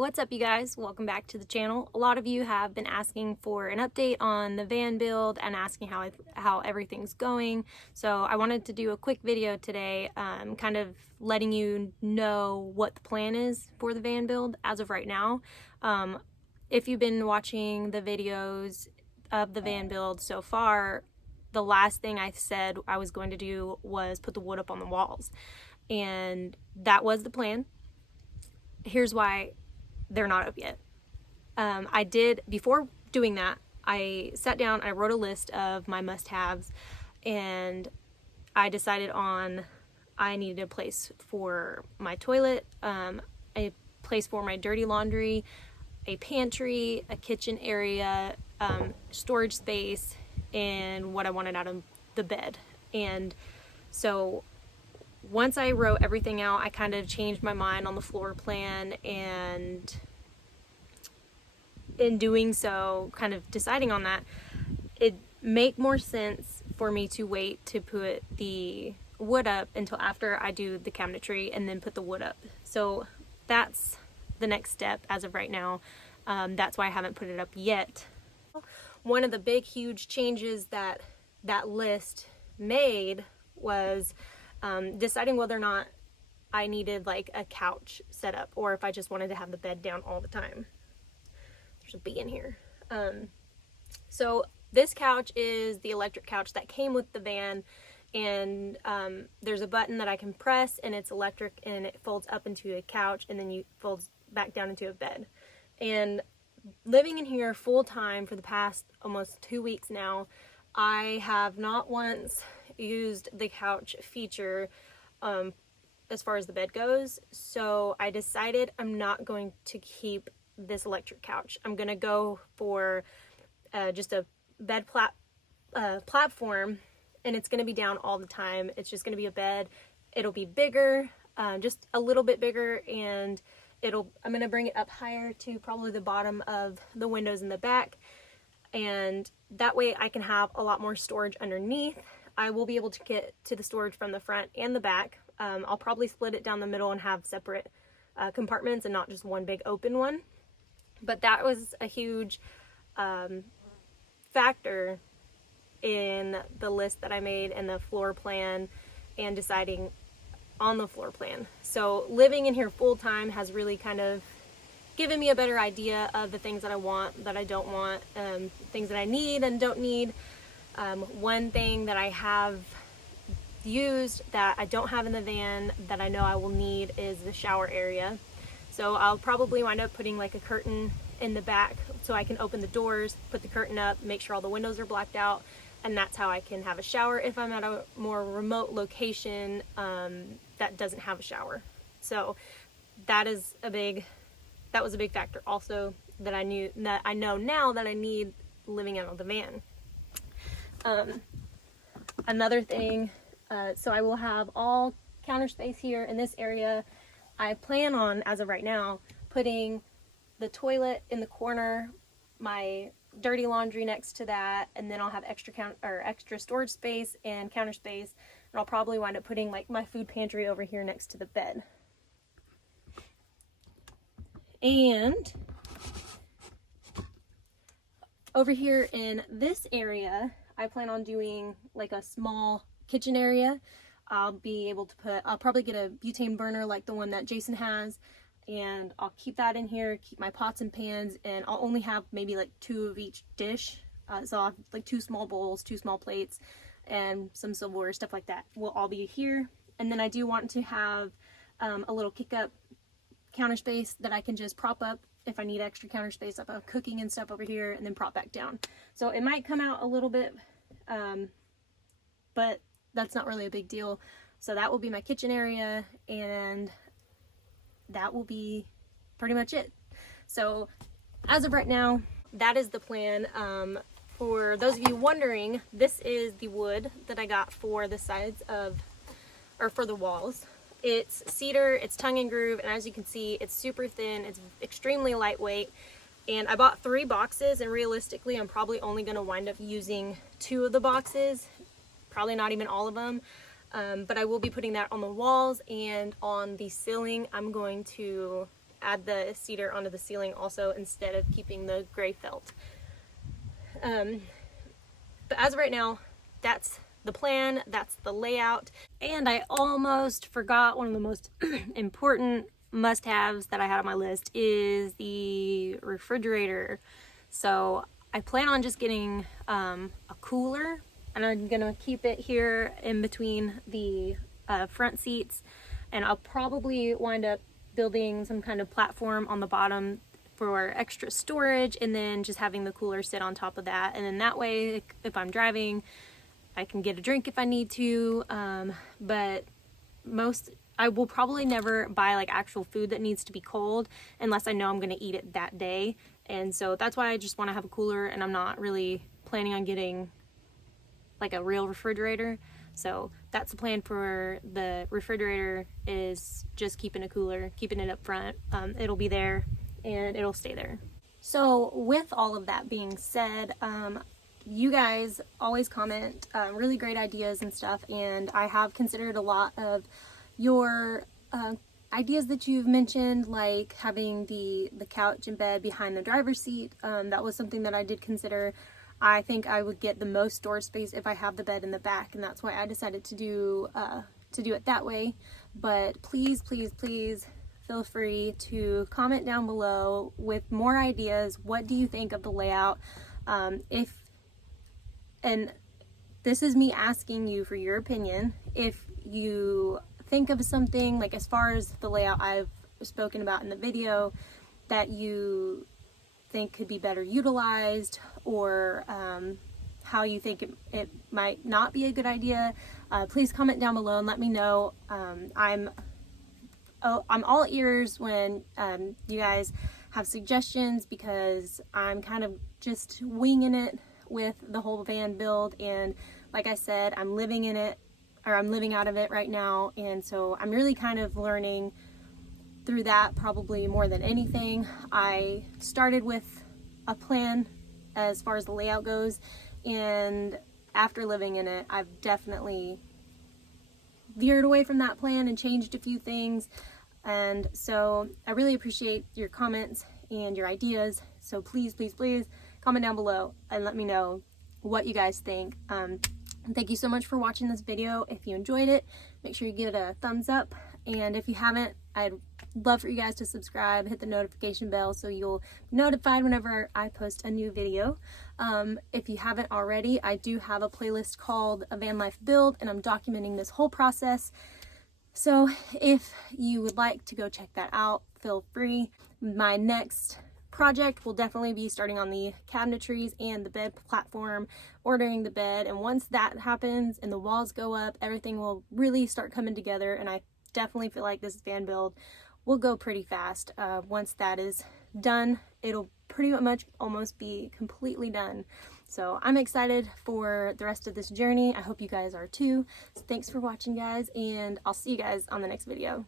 What's up, you guys? Welcome back to the channel. A lot of you have been asking for an update on the van build and asking how everything's going. So I wanted to do a quick video today, kind of letting you know what the plan is for the van build as of right now. If you've been watching the videos of the van build so far, the last thing I said I was going to do was put the wood up on the walls. And that was the plan. Here's why they're not up yet. Before doing that, I sat down, I wrote a list of my must-haves, and I decided on I needed a place for my toilet, a place for my dirty laundry, a pantry, a kitchen area, storage space, and what I wanted out of the bed. And so once I wrote everything out, I kind of changed my mind on the floor plan, and in doing so, kind of deciding on that, it make more sense for me to wait to put the wood up until after I do the cabinetry and then put the wood up. So that's the next step as of right now. That's why I haven't put it up yet. One of the big, huge changes that list made was deciding whether or not I needed like a couch set up or if I just wanted to have the bed down all the time. There's a bee in here. So this couch is the electric couch that came with the van, and there's a button that I can press and it's electric and it folds up into a couch and then you folds back down into a bed. And living in here full time for the past almost 2 weeks now, I have not once used the couch feature as far as the bed goes. So I decided I'm not going to keep this electric couch. I'm gonna go for just a bed platform, and it's gonna be down all the time. It's just gonna be a bed. It'll be bigger, just a little bit bigger, and I'm gonna bring it up higher to probably the bottom of the windows in the back, and that way I can have a lot more storage underneath. I will be able to get to the storage from the front and the back. I'll probably split it down the middle and have separate compartments and not just one big open one. But that was a huge factor in the list that I made and the floor plan and deciding on the floor plan. So living in here full time has really kind of given me a better idea of the things that I want, that I don't want, things that I need and don't need. One thing that I have used that I don't have in the van that I know I will need is the shower area. So I'll probably wind up putting like a curtain in the back so I can open the doors, put the curtain up, make sure all the windows are blacked out, and that's how I can have a shower if I'm at a more remote location that doesn't have a shower. So that was a big factor also that I know now that I need living out of the van. Another thing, so I will have all counter space here in this area. I plan on, as of right now, putting the toilet in the corner, my dirty laundry next to that, and then I'll have extra storage space and counter space, and I'll probably wind up putting like my food pantry over here next to the bed. And over here in this area, I plan on doing like a small kitchen area. I'll probably get a butane burner like the one that Jason has, and I'll keep that in here, keep my pots and pans, and I'll only have maybe like 2 of each dish. So I'll have like 2 small bowls, 2 small plates, and some silverware, stuff like that will all be here. And then I do want to have a little kick up counter space that I can just prop up if I need extra counter space up, cooking and stuff over here, and then prop back down. So it might come out a little bit, but that's not really a big deal. So that will be my kitchen area, and that will be pretty much it. So as of right now, that is the plan. For those of you wondering, this is the wood that I got for the sides for the walls. It's cedar, it's tongue and groove, and as you can see, it's super thin, it's extremely lightweight. And I bought 3 boxes, and realistically, I'm probably only gonna wind up using 2 of the boxes, probably not even all of them. But I will be putting that on the walls, and on the ceiling I'm going to add the cedar onto the ceiling also instead of keeping the gray felt. But as of right now, that's the plan, that's the layout. And I almost forgot one of the most important must-haves that I had on my list is the refrigerator. So I plan on just getting a cooler, and I'm gonna keep it here in between the front seats, and I'll probably wind up building some kind of platform on the bottom for extra storage, and then just having the cooler sit on top of that, and then that way if I'm driving I can get a drink if I need to. But I will probably never buy like actual food that needs to be cold unless I know I'm going to eat it that day, and so that's why I just want to have a cooler, and I'm not really planning on getting like a real refrigerator. So that's the plan for the refrigerator, is just keeping a cooler, keeping it up front. It'll be there and it'll stay there. So with all of that being said, you guys always comment really great ideas and stuff, and I have considered a lot of your ideas that you've mentioned, like having the couch and bed behind the driver's seat. That was something that I did consider. I think I would get the most storage space if I have the bed in the back, and that's why I decided to do it that way. But please, please, please feel free to comment down below with more ideas. What do you think of the layout? And this is me asking you for your opinion. If you think of something, like as far as the layout I've spoken about in the video, that you think could be better utilized, or how you think it might not be a good idea, please comment down below and let me know. I'm all ears when you guys have suggestions, because I'm kind of just winging it with the whole van build, and like I said, I'm living in it, or I'm living out of it right now, and so I'm really kind of learning through that probably more than anything. I started with a plan as far as the layout goes, and after living in it, I've definitely veered away from that plan and changed a few things. And so I really appreciate your comments and your ideas. So please, please, please comment down below and let me know what you guys think. Thank you so much for watching this video. If you enjoyed it, make sure you give it a thumbs up. And if you haven't, I'd love for you guys to subscribe, hit the notification bell so you'll be notified whenever I post a new video. If you haven't already, I do have a playlist called A Van Life Build, and I'm documenting this whole process. So if you would like to go check that out, feel free. My next project will definitely be starting on the cabinetries and the bed platform, ordering the bed, and once that happens and the walls go up, everything will really start coming together, and I definitely feel like this van build will go pretty fast. Once that is done, it'll pretty much almost be completely done. So I'm excited for the rest of this journey. I hope you guys are too. So thanks for watching, guys, and I'll see you guys on the next video.